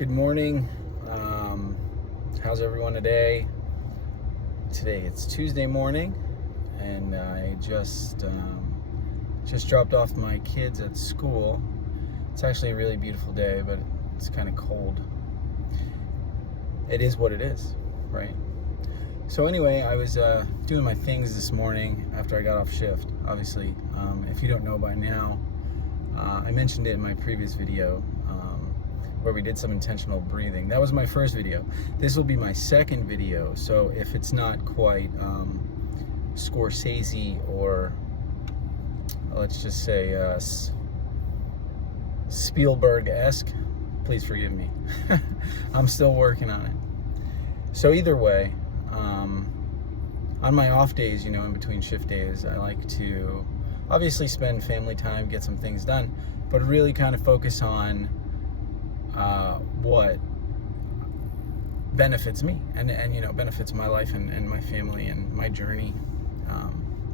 Good morning. How's everyone today? Today it's Tuesday morning, and I just dropped off my kids at school. It's actually a really beautiful day, but it's kind of cold. It is what it is, right? So anyway, I was doing my things this morning after I got off shift. Obviously, if you don't know by now, I mentioned it in my previous video where we did some intentional breathing. That was my first video. This will be my second video, so if it's not quite Scorsese or let's just say Spielberg-esque, please forgive me. I'm still working on it. So either way, on my off days, in between shift days, I like to obviously spend family time, get some things done, but really kind of focus on what benefits me and benefits my life and my family and my journey,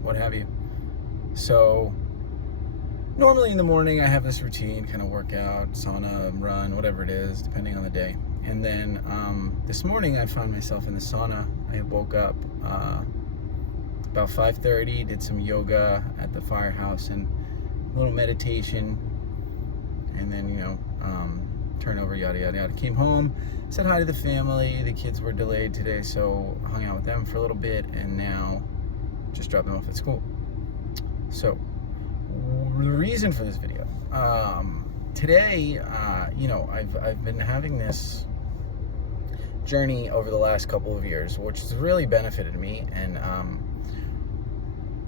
what have you. So normally in the morning I have this routine, kind of workout, sauna, run, whatever it is, depending on the day. And then this morning I found myself in the sauna. I woke up about 5:30, did some yoga at the firehouse and a little meditation, and then turn over, yada yada yada. Came home, said hi to the family. The kids were delayed today, so hung out with them for a little bit, and now just dropped them off at school. So the reason for this video today, I've been having this journey over the last couple of years, which has really benefited me, and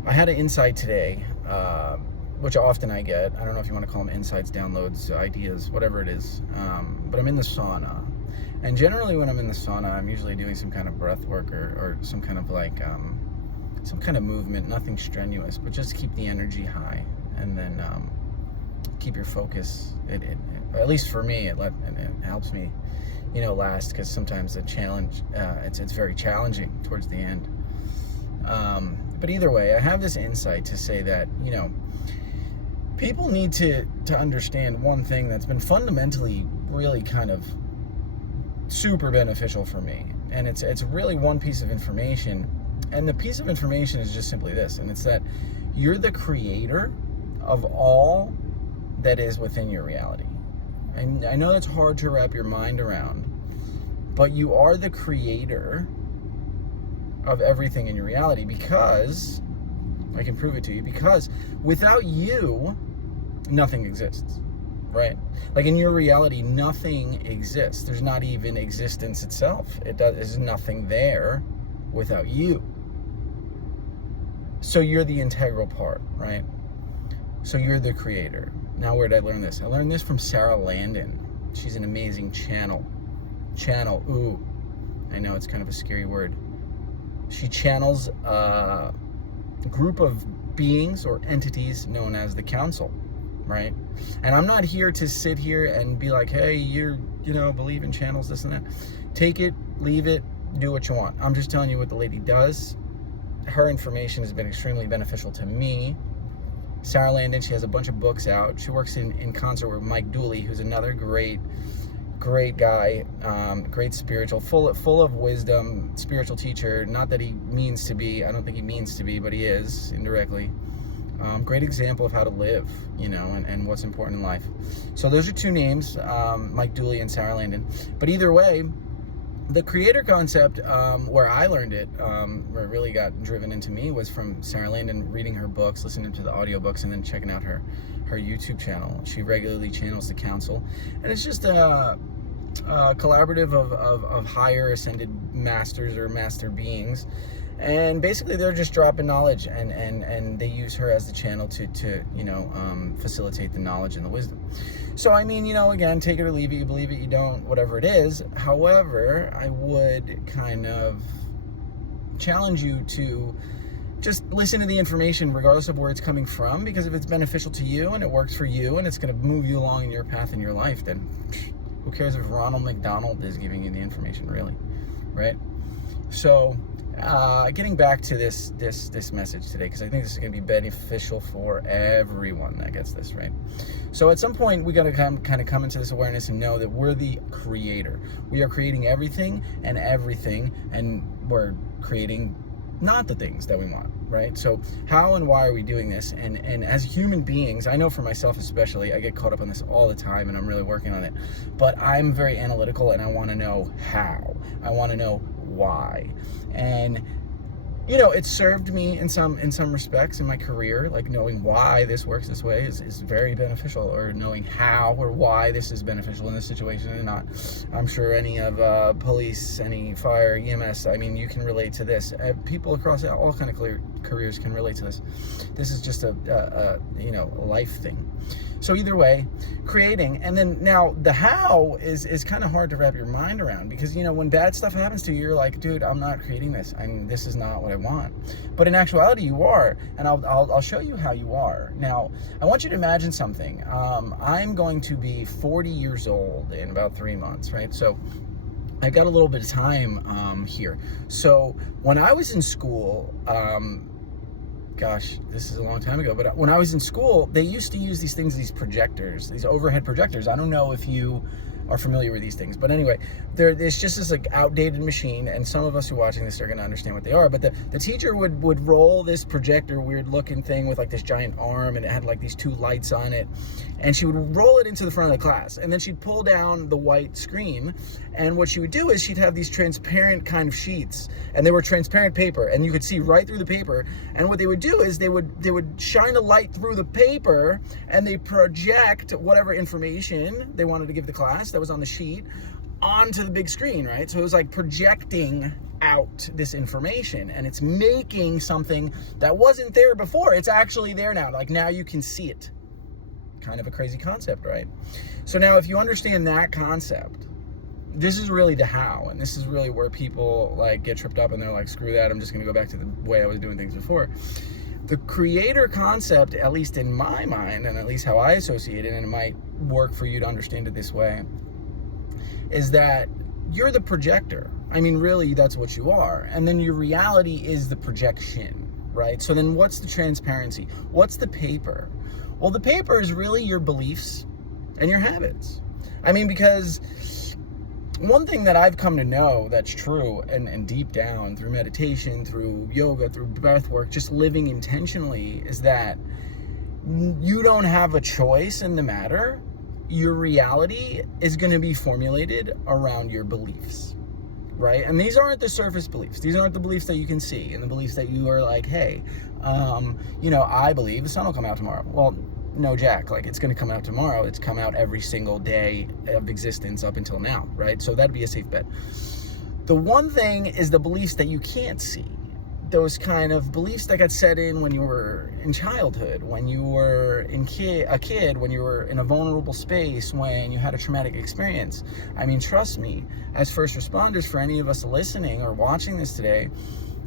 I had an insight today, which often I get. I don't know if you want to call them insights, downloads, ideas, whatever it is, but I'm in the sauna, and generally when I'm in the sauna, I'm usually doing some kind of breath work or some kind of some kind of movement, nothing strenuous, but just keep the energy high, and then keep your focus. It at least for me, it helps me last, because sometimes the challenge, it's very challenging towards the end. But either way, I have this insight to say that people need to understand one thing that's been fundamentally really kind of super beneficial for me, and it's really one piece of information, and the piece of information is just simply this, and it's that you're the creator of all that is within your reality. And I know that's hard to wrap your mind around, but you are the creator of everything in your reality, because I can prove it to you, because without you, nothing exists, right? Like in your reality, nothing exists. There's not even existence itself. There's nothing there without you. So you're the integral part, right? So you're the creator. Now, where did I learn this? I learned this from Sarah Landon. She's an amazing channel. Ooh, I know it's kind of a scary word. She channels a group of beings or entities known as the Council, right? And I'm not here to sit here and be like, hey, believe in channels, this and that. Take it, leave it, do what you want. I'm just telling you what the lady does. Her information has been extremely beneficial to me. Sarah Landon, she has a bunch of books out. She works in concert with Mike Dooley, who's another great guy, great spiritual, full of wisdom, spiritual teacher. Not that he means to be, I don't think he means to be, but he is indirectly. Great example of how to live, and what's important in life. So those are two names, Mike Dooley and Sarah Landon. But either way, the creator concept, where I learned it, where it really got driven into me, was from Sarah Landon, reading her books, listening to the audiobooks, and then checking out her YouTube channel. She regularly channels the Council, and it's just a collaborative of higher ascended masters or master beings, and basically they're just dropping knowledge, and they use her as the channel to facilitate the knowledge and the wisdom. So I mean, again, take it or leave it, you believe it, you don't, whatever it is. However, I would kind of challenge you to just listen to the information regardless of where it's coming from, because if it's beneficial to you and it works for you and it's going to move you along in your path in your life, then who cares if Ronald McDonald is giving you the information, really, right? So getting back to this message today, because I think this is going to be beneficial for everyone that gets this, right? So at some point, we got to kind of come into this awareness and know that we're the creator. We are creating everything, and we're creating not the things that we want, right? So how and why are we doing this? And as human beings, I know for myself especially, I get caught up on this all the time, and I'm really working on it. But I'm very analytical, and I want to know how. I want to know why. And it served me in some respects in my career, like knowing why this works this way is very beneficial, or knowing how or why this is beneficial in this situation and not. I'm sure any of police, any fire, EMS, I mean, you can relate to this. People across all kind of careers can relate to this. This is just a life thing. So either way, creating, and then now the how is kind of hard to wrap your mind around, because when bad stuff happens to you, you're like, dude, I'm not creating this. This is not what I want. But in actuality, you are, and I'll show you how you are. Now, I want you to imagine something. I'm going to be 40 years old in about 3 months, right? So I've got a little bit of time here. So when I was in school, gosh, this is a long time ago, but when I was in school, they used to use these projectors, these overhead projectors. I don't know if you are familiar with these things, but anyway, it's just this like outdated machine, and some of us who are watching this are going to understand what they are. But the teacher would roll this projector, weird looking thing with like this giant arm, and it had like these 2 lights on it, and she would roll it into the front of the class, and then she'd pull down the white screen, and what she would do is she'd have these transparent kind of sheets, and they were transparent paper, and you could see right through the paper. And what they would do is they would shine a light through the paper, and they project whatever information they wanted to give the class that was on the sheet onto the big screen, right? So it was like projecting out this information, and it's making something that wasn't there before. It's actually there now. Like now you can see it. Kind of a crazy concept, right? So now if you understand that concept, this is really the how, and this is really where people like get tripped up and they're like, screw that, I'm just going to go back to the way I was doing things before. The creator concept, at least in my mind, and at least how I associate it, and it might work for you to understand it this way, is that you're the projector. I mean, really, that's what you are. And then your reality is the projection, right? So then what's the transparency? What's the paper? Well, the paper is really your beliefs and your habits. I mean, because one thing that I've come to know that's true, and deep down through meditation, through yoga, through breath work, just living intentionally, is that you don't have a choice in the matter. Your reality is going to be formulated around your beliefs, right? And these aren't the surface beliefs. These aren't the beliefs that you can see, and the beliefs that you are like, hey, I believe the sun will come out tomorrow. Well, no, Jack, like it's going to come out tomorrow. It's come out every single day of existence up until now, right? So that'd be a safe bet. The one thing is the beliefs that you can't see. Those kind of beliefs that got set in when you were in childhood, when you were a kid, when you were in a vulnerable space, when you had a traumatic experience. I mean, trust me, as first responders, for any of us listening or watching this today,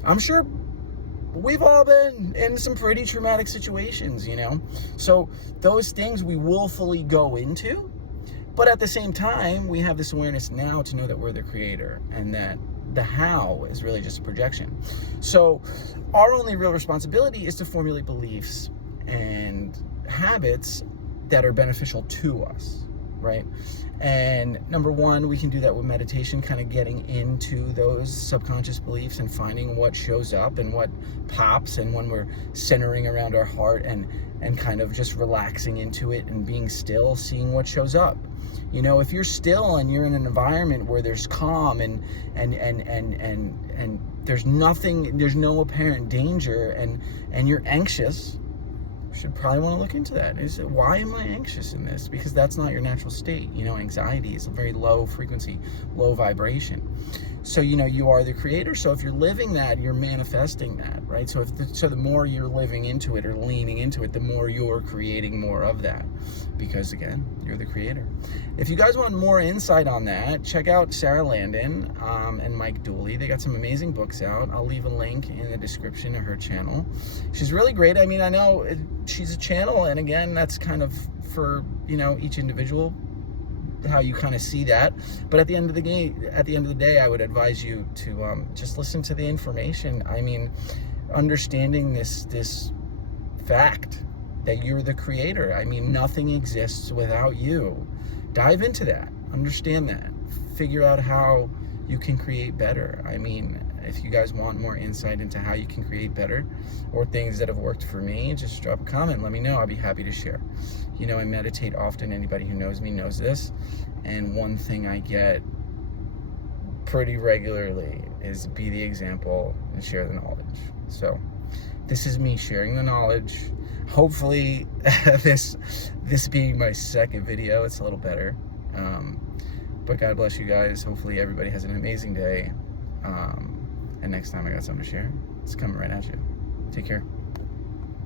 I'm sure we've all been in some pretty traumatic situations, So those things we willfully go into, but at the same time, we have this awareness now to know that we're the creator, and that the how is really just a projection. So our only real responsibility is to formulate beliefs and habits that are beneficial to us, right? And number one, we can do that with meditation, kind of getting into those subconscious beliefs and finding what shows up and what pops, and when we're centering around our heart and kind of just relaxing into it and being still, seeing what shows up. If you're still and you're in an environment where there's calm and there's nothing, there's no apparent danger, and you're anxious, you should probably want to look into that. Why am I anxious in this? Because that's not your natural state. Anxiety is a very low frequency, low vibration. So, you are the creator. So if you're living that, you're manifesting that, right? So the more you're living into it or leaning into it, the more you're creating more of that. Because again, you're the creator. If you guys want more insight on that, check out Sarah Landon and Mike Dooley. They got some amazing books out. I'll leave a link in the description of her channel. She's really great. I mean, I know she's a channel, and again, that's kind of for, each individual. how you kind of see that. But at the end of the day, I would advise you to just listen to the information. I mean, understanding this fact that you're the creator. I mean, nothing exists without you. Dive into that. Understand that. Figure out how you can create better. I mean, if you guys want more insight into how you can create better or things that have worked for me, just drop a comment. Let me know. I'll be happy to share. You know, I meditate often. Anybody who knows me knows this. And one thing I get pretty regularly is be the example and share the knowledge. So this is me sharing the knowledge. Hopefully this being my second video, it's a little better. But God bless you guys. Hopefully everybody has an amazing day. And next time I got something to share, it's coming right at you. Take care.